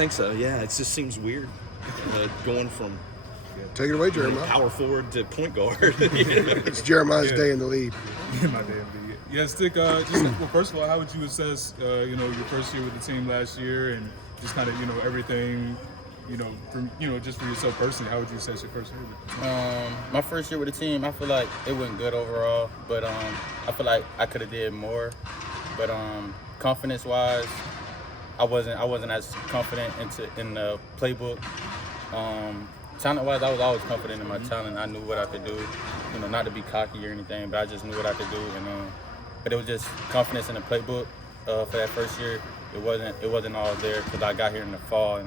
think so. Yeah, it just seems weird going from Take it away, Jeremiah. power forward to point guard. It's Jeremiah's day in the league. My damn league. Yeah, Stick. Well, first of all, how would you assess, your first year with the team last year, and just kind of, everything, just for yourself personally, how would you assess your first year with the team? My first year with the team, I feel like it went good overall, but I feel like I could have did more. But confidence-wise, I wasn't as confident in the playbook. Talent-wise, I was always confident in my talent. I knew what I could do, not to be cocky or anything, but I just knew what I could do. And but it was just confidence in the playbook for that first year. It wasn't all there because I got here in the fall and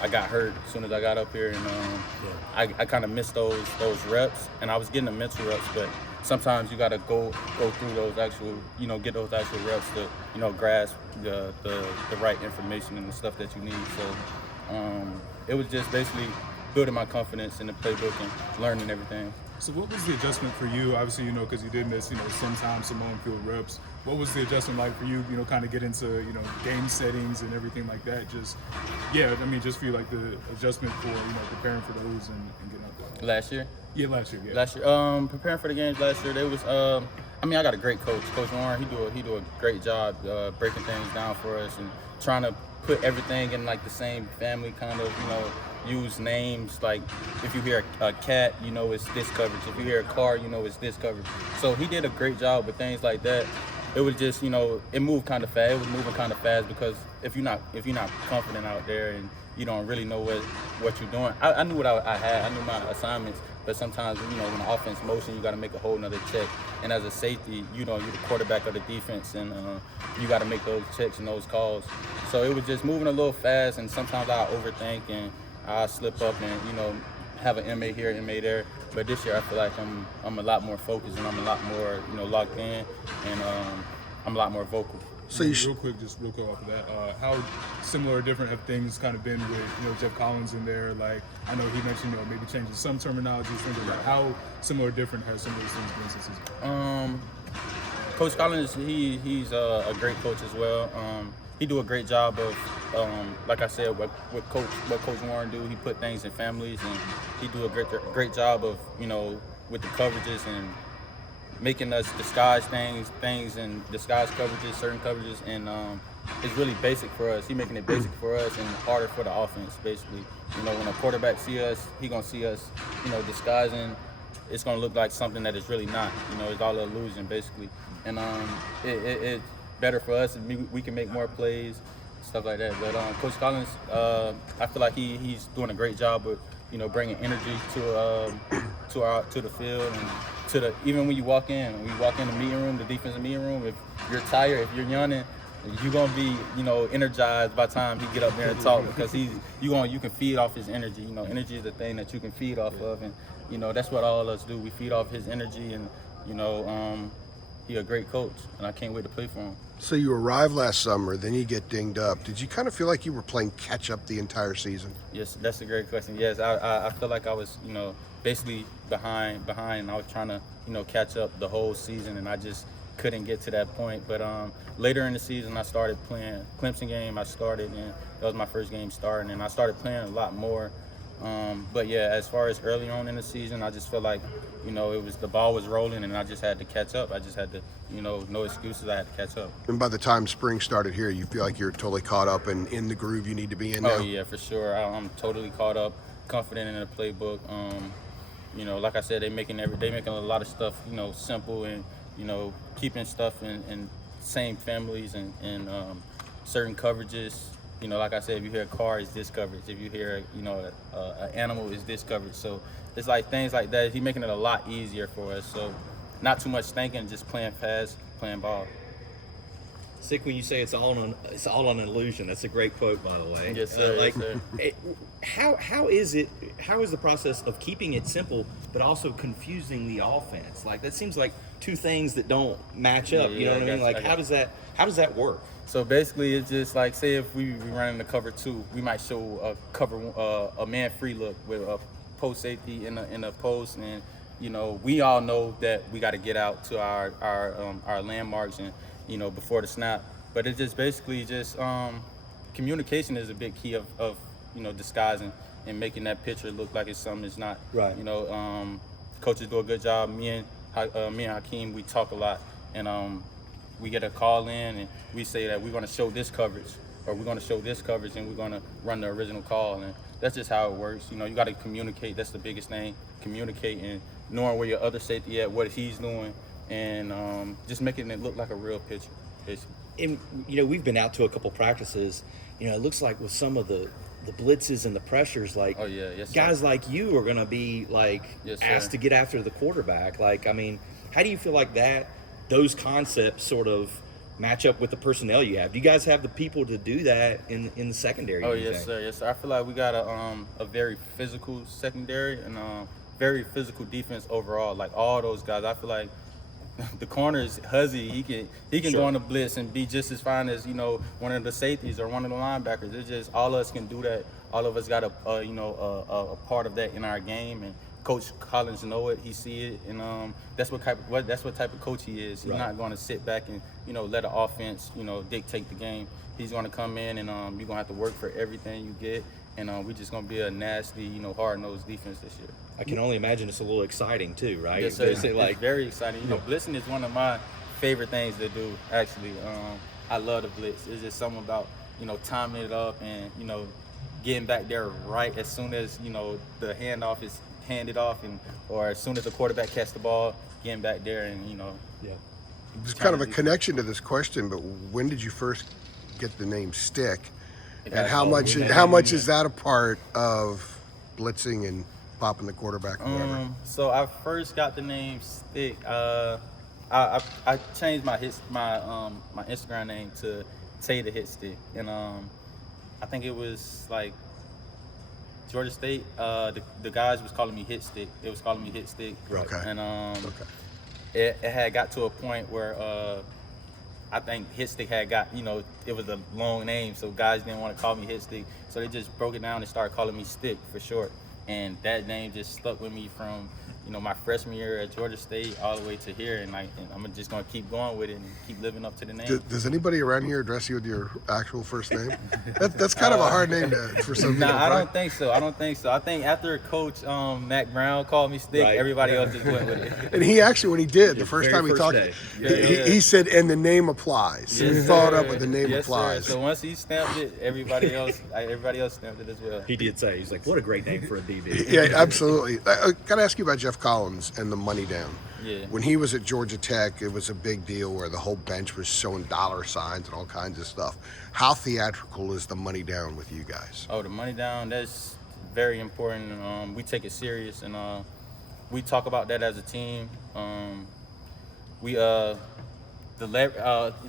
I got hurt as soon as I got up here, and I kind of missed those reps, and I was getting the mental reps, but sometimes you got to go through those actual, get those actual reps to, grasp the right information and the stuff that you need. So it was just basically building my confidence in the playbook and learning everything. So what was the adjustment for you? Obviously, because you did miss, sometimes some on-field reps. What was the adjustment like for you, kind of get into, game settings and everything like that? Just for you, like the adjustment for, preparing for those and getting out there. Last year? Yeah, last year, yeah. Last year, preparing for the games last year, there was, I got a great coach. Coach Warren, he do a great job breaking things down for us and trying to put everything in, like, the same family kind of, use names, like if you hear a cat, it's this coverage. If you hear a car, it's this coverage. So he did a great job with things like that. It was just, it moved kind of fast. It was moving kind of fast because if you're not confident out there and you don't really know what you're doing. I knew what I had. I knew my assignments, but sometimes, when the offense motion, you got to make a whole nother check. And as a safety, you're the quarterback of the defense, and you got to make those checks and those calls. So it was just moving a little fast, and sometimes I overthink and I slip up and, have an MA here, MA there. But this year I feel like I'm a lot more focused and I'm a lot more, locked in, and I'm a lot more vocal. So real quick off of that, how similar or different have things kind of been with, Jeff Collins in there? Like, I know he mentioned, maybe changing some terminology, things like that. How similar or different have some of those things been since he's Coach Collins, he's a great coach as well. He do a great job of, like I said, what Coach Warren do. He put things in families, and he do a great job of, with the coverages and making us disguise things and disguise coverages, certain coverages, and it's really basic for us. He making it basic for us and harder for the offense, basically. When a quarterback see us, he gonna see us, disguising. It's gonna look like something that is really not. It's all an illusion, basically. And it's better for us, and we can make more plays, stuff like that. But Coach Collins, I feel like he's doing a great job of, bringing energy to the field and even when you walk in the meeting room, the defensive meeting room. If you're tired, if you're yawning, you're gonna be, energized by the time he get up there and talk, because you can feed off his energy. Energy is the thing that you can feed off of, and that's what all of us do. We feed off his energy, and he's a great coach, and I can't wait to play for him. So you arrived last summer, then you get dinged up. Did you kind of feel like you were playing catch up the entire season? Yes, that's a great question. Yes, I feel like I was, basically behind, and I was trying to, catch up the whole season, and I just couldn't get to that point. But later in the season, I started playing Clemson game. And that was my first game starting, and I started playing a lot more. But yeah, as far as early on in the season, I just felt like, the ball was rolling, and I just had to catch up. I just had to, no excuses. I had to catch up. And by the time spring started here, you feel like you're totally caught up and in the groove you need to be in now? Oh yeah, for sure. I'm totally caught up, confident in the playbook. Like I said, they making a lot of stuff, simple, and keeping stuff in same families and certain coverages. Like I said, if you hear a car, it's this coverage. If you hear, an animal, it's this coverage. So it's like things like that. He's making it a lot easier for us. So not too much thinking, just playing fast, playing ball. Sick when you say it's all an illusion. That's a great quote, by the way. Yes, sir. Yes, sir. How is the process of keeping it simple but also confusing the offense? Like, that seems like two things that don't match up. Yeah, you know what I mean? Like, how does that work? So basically, it's just like, say if we run in the cover two, we might show a man free look with a post safety in a post, and we all know that we got to get out to our landmarks and before the snap. But it's just basically just communication is a big key of disguising and making that picture look like it's something it's not. Right. Coaches do a good job. Me and Hakeem, we talk a lot, and we get a call in and we say that we're going to show this coverage, or we're going to show this coverage, and we're going to run the original call. And that's just how it works. You got to communicate. That's the biggest thing. Communicate and knowing where your other safety at, what he's doing, and just making it look like a real picture. Basically. And we've been out to a couple practices. It looks like with some of the blitzes and the pressures, like, oh yeah, yes, guys sir. like you are going to be like Yes, asked sir. to get after the quarterback. Like, I mean, how do you feel like those concepts sort of match up with the personnel you have? Do you guys have the people to do that in the secondary? Oh do you yes, think? sir. Yes, sir. I feel like we got a very physical secondary and very physical defense overall. Like all those guys, I feel like the corner is Huzzy. He can Sure. go on the blitz and be just as fine as one of the safeties or one of the linebackers. It's just all of us can do that. All of us got a part of that in our game, and Coach Collins know it. He see it, and that's what type of coach he is. He's Right. not going to sit back and let the offense dictate the game. He's going to come in and you're going to have to work for everything you get, and we're just going to be a nasty hard-nosed defense this year. I can only imagine it's a little exciting too, right? Yes, sir. It's It's very exciting. Blitzing is one of my favorite things to do. Actually, I love the blitz. It's just something about timing it up and getting back there right as soon as the handoff is handed off, or as soon as the quarterback catches the ball, getting back there and Yeah. There's kind of a connection to this question, but when did you first get the name Stick? And how much is that a part of blitzing and popping the quarterback or whatever? So I first got the name Stick. I changed my Instagram name to Tay the Hit Stick, and I think it was like Georgia State. The guys was calling me Hit Stick. They was calling me Hit Stick. Right. Okay. And it had got to a point where I think Hit Stick had got, it was a long name, so guys didn't want to call me Hit Stick, so they just broke it down and started calling me Stick for short. And that name just stuck with me from my freshman year at Georgia State all the way to here, and I'm just gonna keep going with it and keep living up to the name. Does anybody around here address you with your actual first name? That's kind of a hard name for some people. Nah, I right? don't think so. I think after Coach Mac Brown called me Stick, Right. everybody else just went with it. And he actually, when he did, the first very time he first talked, day. he said, and the name applies. So he Yes, followed sir. up with the name Yes, applies. Sir. So once he stamped it, everybody else stamped it as well. He did say, he's like, what a great name for a DB. Yeah, absolutely. I got to ask you about Jeff Collins and the money down. Yeah. When he was at Georgia Tech, it was a big deal where the whole bench was showing dollar signs and all kinds of stuff. How theatrical is the money down with you guys? Oh, the money down, that's very important. We take it serious, and we talk about that as a team.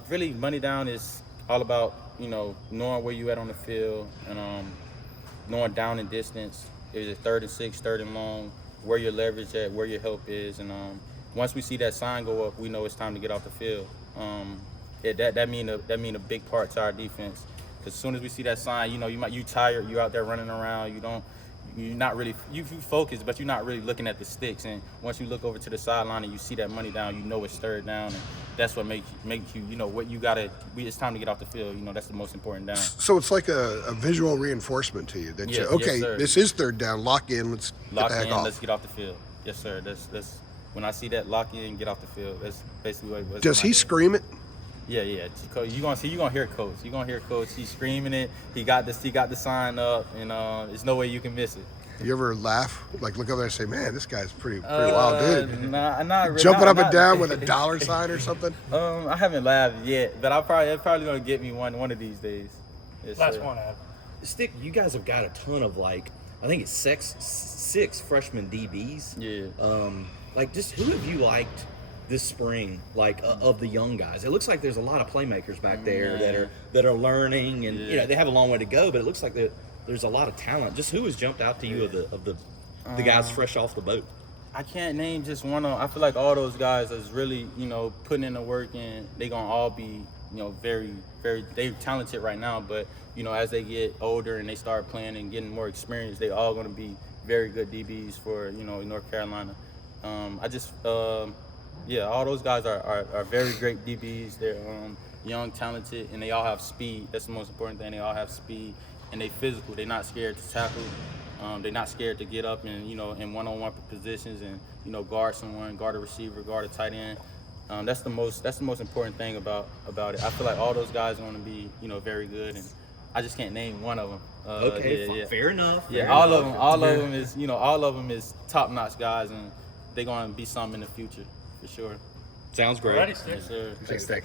Really money down is all about, knowing where you at on the field and knowing down and distance. Is it 3rd and 6, 3rd and long, where your leverage at, where your help is, and once we see that sign go up, we know it's time to get off the field. That mean a big part to our defense. Because as soon as we see that sign, you tired, you out there running around, you focus, but you're not really looking at the sticks. And once you look over to the sideline and you see that money down, it's 3rd down, and that's what makes you, what you gotta. It's time to get off the field. That's the most important down. So it's like a visual reinforcement to you that Yeah, okay, yes, sir. this is 3rd down, lock in, let's Lock get the heck in, off. let's get off the field. Yes, sir. That's when I see that, lock in, get off the field. That's basically what. Does he scream it? Yeah. You gonna hear Coach. You gonna hear Coach. He's screaming it. He got the sign up, and there's no way you can miss it. You ever laugh, like look over there and say, man, this guy's pretty wild dude. Nah, not really. Jumping up and down with a dollar sign or something? I haven't laughed yet, but it's probably gonna get me one of these days. Yes, Last sir. one, Adam. Stick, you guys have got a ton of I think it's six freshman DBs. Yeah. Just who have you liked this spring, of the young guys? It looks like there's a lot of playmakers back there that are learning, and they have a long way to go, but it looks like there's a lot of talent. Just who has jumped out to you of the guys fresh off the boat? I can't name just one of them. I feel like all those guys is really, putting in the work, and they gonna all be, very, very, they're talented right now, but, as they get older and they start playing and getting more experience, they all gonna be very good DBs for, North Carolina. All those guys are very great DBs. They're, young, talented, and they all have speed. That's the most important thing. They all have speed, and they physical. They're not scared to tackle. They're not scared to get up and, in one-on-one positions and, guard someone, guard a receiver, guard a tight end. That's the most important thing about it. I feel like all those guys are going to be, very good, and I just can't name one of them. Fair enough. Yeah, fair all enough. all of them is top-notch guys, and they're going to be something in the future for sure. Sounds great. Alrighty, Stick. Yes, sir. Thanks, Nick.